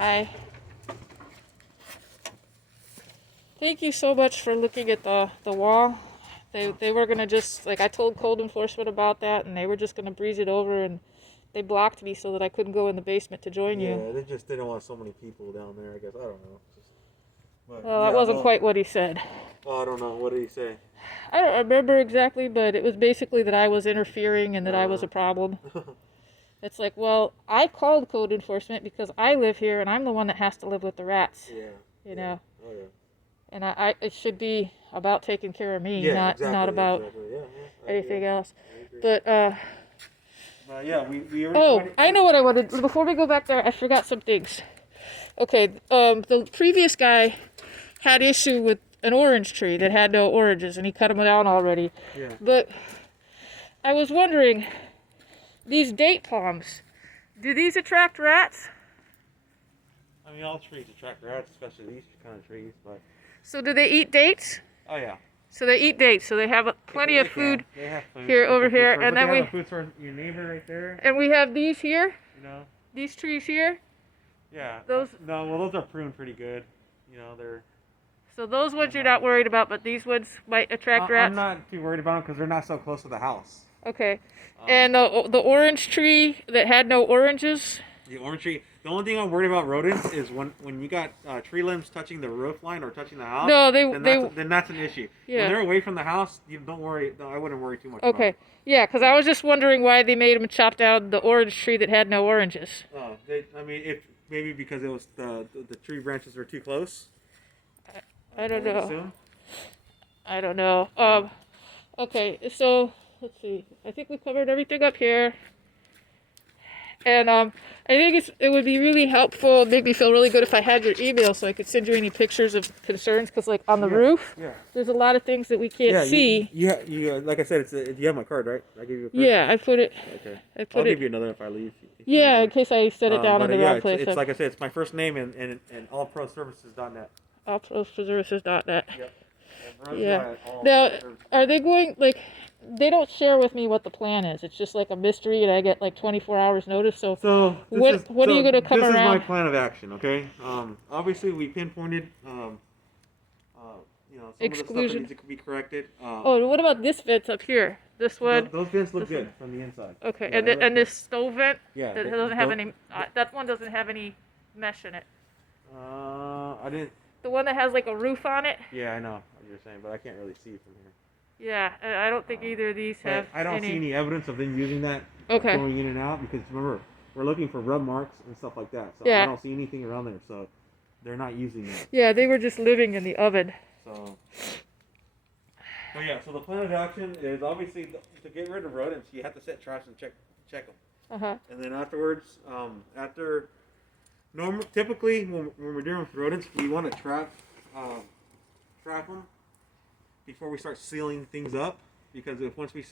Hi. Thank you so much for looking at the wall. They were gonna just, like, I told code enforcement about that, and they were just gonna breeze it over, and they blocked me so that I couldn't go in the basement to join you. Yeah, they just didn't want so many people down there, I guess. I don't know. But, Well, yeah, that wasn't no. quite what he said. Oh, I don't know. What did he say? I don't remember exactly, but it was basically that I was interfering and that I was a problem. It's like, well, I called code enforcement because I live here and I'm the one that has to live with the rats. Yeah. You know. Oh, yeah. And it should be about taking care of me, Yeah, not exactly. about Exactly. Yeah, anything else. I agree. But yeah, we oh, I know what I wanted. Before we go back there, I forgot some things. Okay, the previous guy had issue with an orange tree that had no oranges, and he cut them down already. Yeah. But I was wondering, these date palms, do these attract rats? I mean, all trees attract rats, especially these kind of trees. But So do they eat dates? oh yeah. So they eat dates. So they have plenty of food They have food here, over here, source, and then they have a food source. Your neighbor right there. and we have these here. You know. These trees here. Yeah. Those. No, well, those are pruned pretty good. You know, they're. So those ones you're not worried about, but these ones might attract rats? I'm not too worried about them because they're not so close to the house. Okay. And the orange tree that had no oranges? The orange tree. The only thing I'm worried about rodents is when you got tree limbs touching the roof line or touching the house. No, then that's an issue. Yeah. When they're away from the house, you don't worry. I wouldn't worry too much. Okay. About it. Yeah, because I was just wondering why they made them chop down the orange tree that had no oranges. Oh, I mean, if maybe because it was the tree branches were too close. I don't know. Assume. I don't know. Okay, so let's see. I think we covered everything up here. And I think it would be really helpful, make me feel really good if I had your email so I could send you any pictures of concerns. Because, like, on the roof, there's a lot of things that we can't see. You like I said, you have my card, right? I gave you a card? Yeah, I put it. Okay. I'll give you another if I leave. Yeah, in case I set it down in the wrong place. It's like I said, it's my first name and allproservices.net. Allproservices.net. Yep. Yeah. Now, are they going, like, they don't share with me what the plan is. It's just like a mystery, and I get like 24 hours notice. So when are you going to come around? This is my plan of action, okay? Obviously, we pinpointed, some exclusion. of the stuff that needs to be corrected. What about this vent up here? This one? Those vents look good from the inside. Okay, yeah, and this stove vent? Yeah. That doesn't have any, that one doesn't have any mesh in it. I didn't. The one that has like a roof on it? Yeah, I know what you're saying, but I can't really see from here. Yeah, I don't think either of these have I don't see any evidence of them using that going in and out because remember, we're looking for rub marks and stuff like that. So I don't see anything around there, so they're not using that. Yeah, they were just living in the oven. So the plan of action is obviously to get rid of rodents, you have to set traps and check them. Uh-huh. And then afterwards, typically when we're dealing with rodents, we want to trap them before we start sealing things up, because once we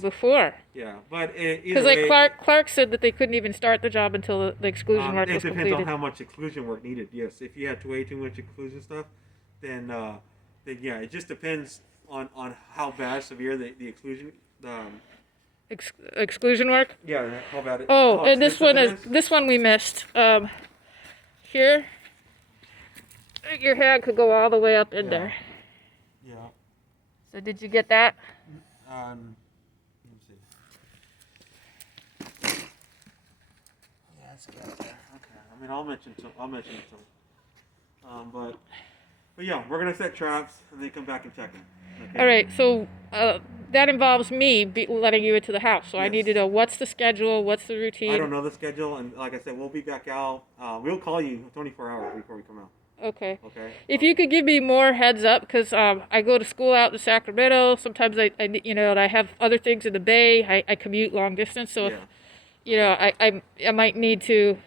before. Yeah, but because like Clark said that they couldn't even start the job until the exclusion work was completed. It depends on how much exclusion work needed. Yes, if you had way too much exclusion stuff, then yeah, it just depends on how bad severe the exclusion exclusion work. Yeah, how bad it. Oh, and this one we missed. Here, your hand could go all the way up in there. Yeah. So did you get that? Let me see. Yeah, it's got it there. Okay. I mean, I'll mention it to them. But yeah, we're gonna set traps and then come back and check them. Okay? All right. So that involves me letting you into the house. So yes. I need to know what's the schedule, what's the routine. I don't know the schedule, and like I said, we'll be back out. We'll call you 24 hours before we come out. Okay. Okay. If you could give me more heads up, because I go to school out in Sacramento. Sometimes and I have other things in the Bay. I commute long distance, so I might need to,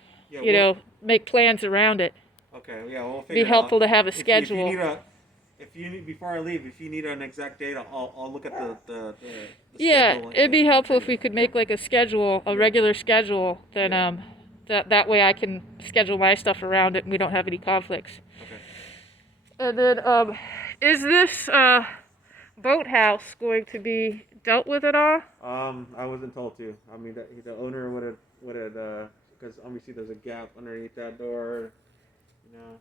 make plans around it. Okay. Yeah. We'll figure it out. Be helpful to have a schedule. Before I leave, if you need an exact date, I'll look at the schedule. It'd be helpful if we could make like a schedule, a regular schedule. Then that way I can schedule my stuff around it and we don't have any conflicts. Okay. And then, is this boathouse going to be dealt with at all? I wasn't told to. I mean, the owner would have because obviously there's a gap underneath that door. You know,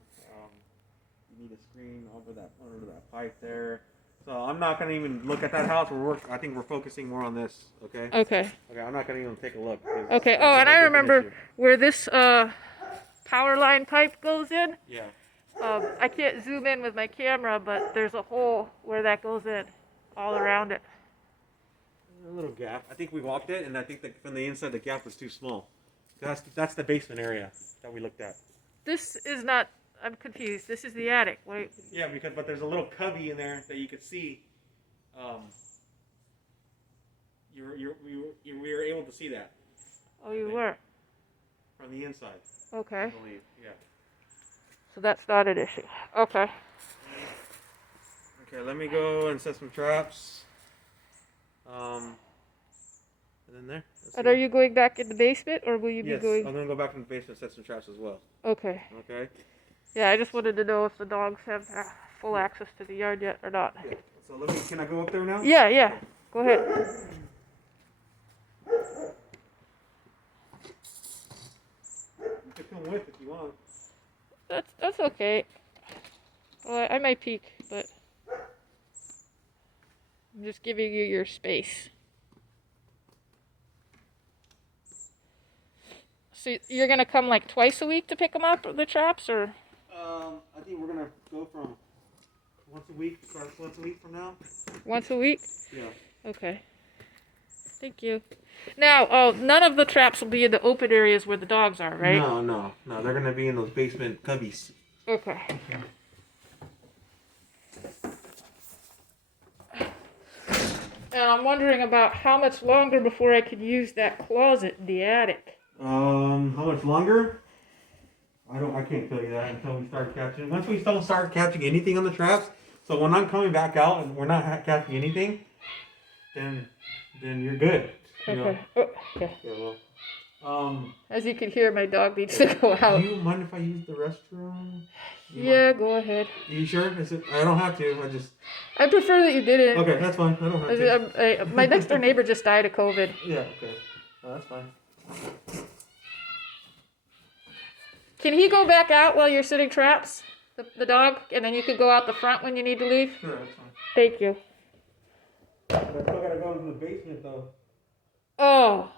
you need a screen over that pipe there. So I'm not gonna even look at that house. I think we're focusing more on this. Okay. Okay. Okay. I'm not gonna even take a look. Okay. Oh, and I remember where this power line pipe goes in. Yeah. I can't zoom in with my camera, but there's a hole where that goes in, all around it. A little gap. I think we walked it, and I think that from the inside the gap was too small. That's the basement area that we looked at. This is not. I'm confused. This is the attic. Wait. Yeah, but there's a little cubby in there that you could see. We were able to see that. Oh, you were. From the inside. Okay. I believe. Yeah. So that's not an issue. Okay. Okay, let me go and set some traps. And then there. And are you going back in the basement, or will you Yes, be going? I'm gonna go back in the basement and set some traps as well. Okay. Okay. Yeah, I just wanted to know if the dogs have full access to the yard yet or not. Yeah. So can I go up there now? Yeah, yeah. Go ahead. You can come with if you want. That's okay. Well, I might peek, but I'm just giving you your space. So you're gonna come like twice a week to pick them up, the traps, or? I think we're gonna go from once a week. Start once a week from now. Once a week? Yeah. Okay. Thank you. Now, none of the traps will be in the open areas where the dogs are, right? No. They're gonna be in those basement cubbies. Okay. And I'm wondering about how much longer before I could use that closet in the attic. How much longer? I can't tell you that until we start catching. Once we don't start catching anything on the traps, so when I'm coming back out and we're not catching anything, then you're good. Okay. Oh, yeah. Yeah, well, As you can hear, my dog needs to go out. do you mind if I use the restroom? Yeah, go ahead. Are you sure? I don't have to. I prefer that you didn't. Okay, that's fine. I don't have to. My next door neighbor just died of COVID. Yeah. Okay. Oh, that's fine. Can he go back out while you're setting traps? The dog? And then you could go out the front when you need to leave? Sure, that's fine. Thank you. But I still gotta go into the basement though. Oh.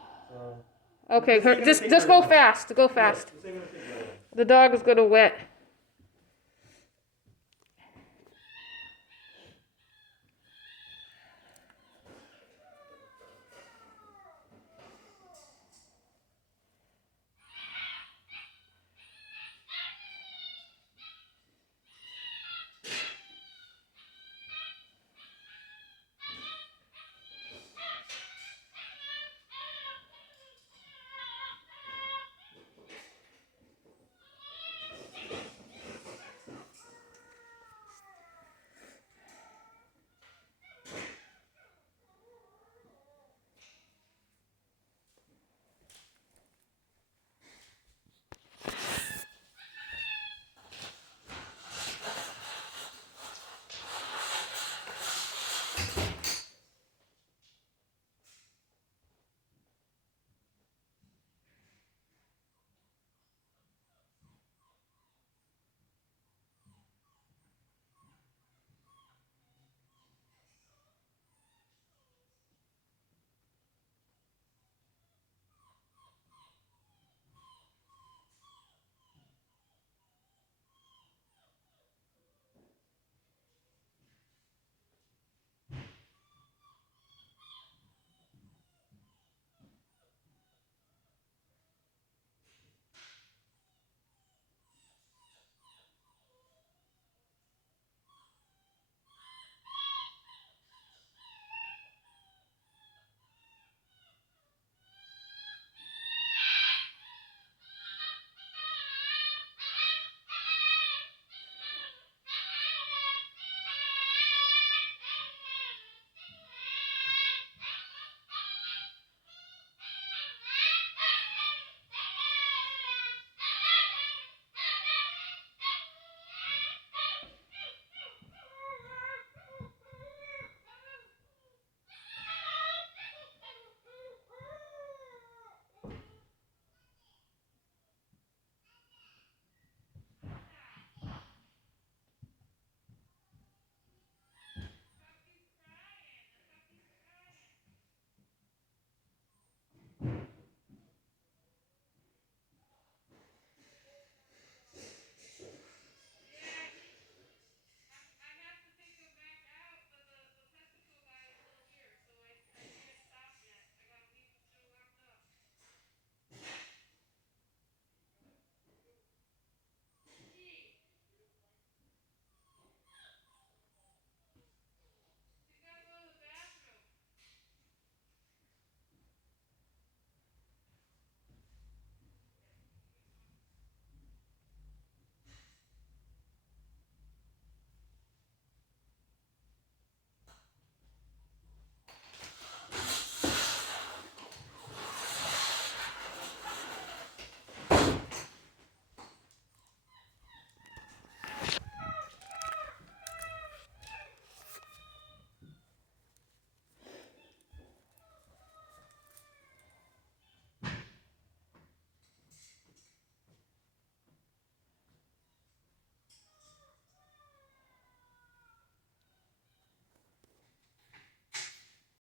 Okay, This ain't gonna just take go very long. fast. Go fast. Yeah, this ain't gonna take very long. The dog is gonna wet.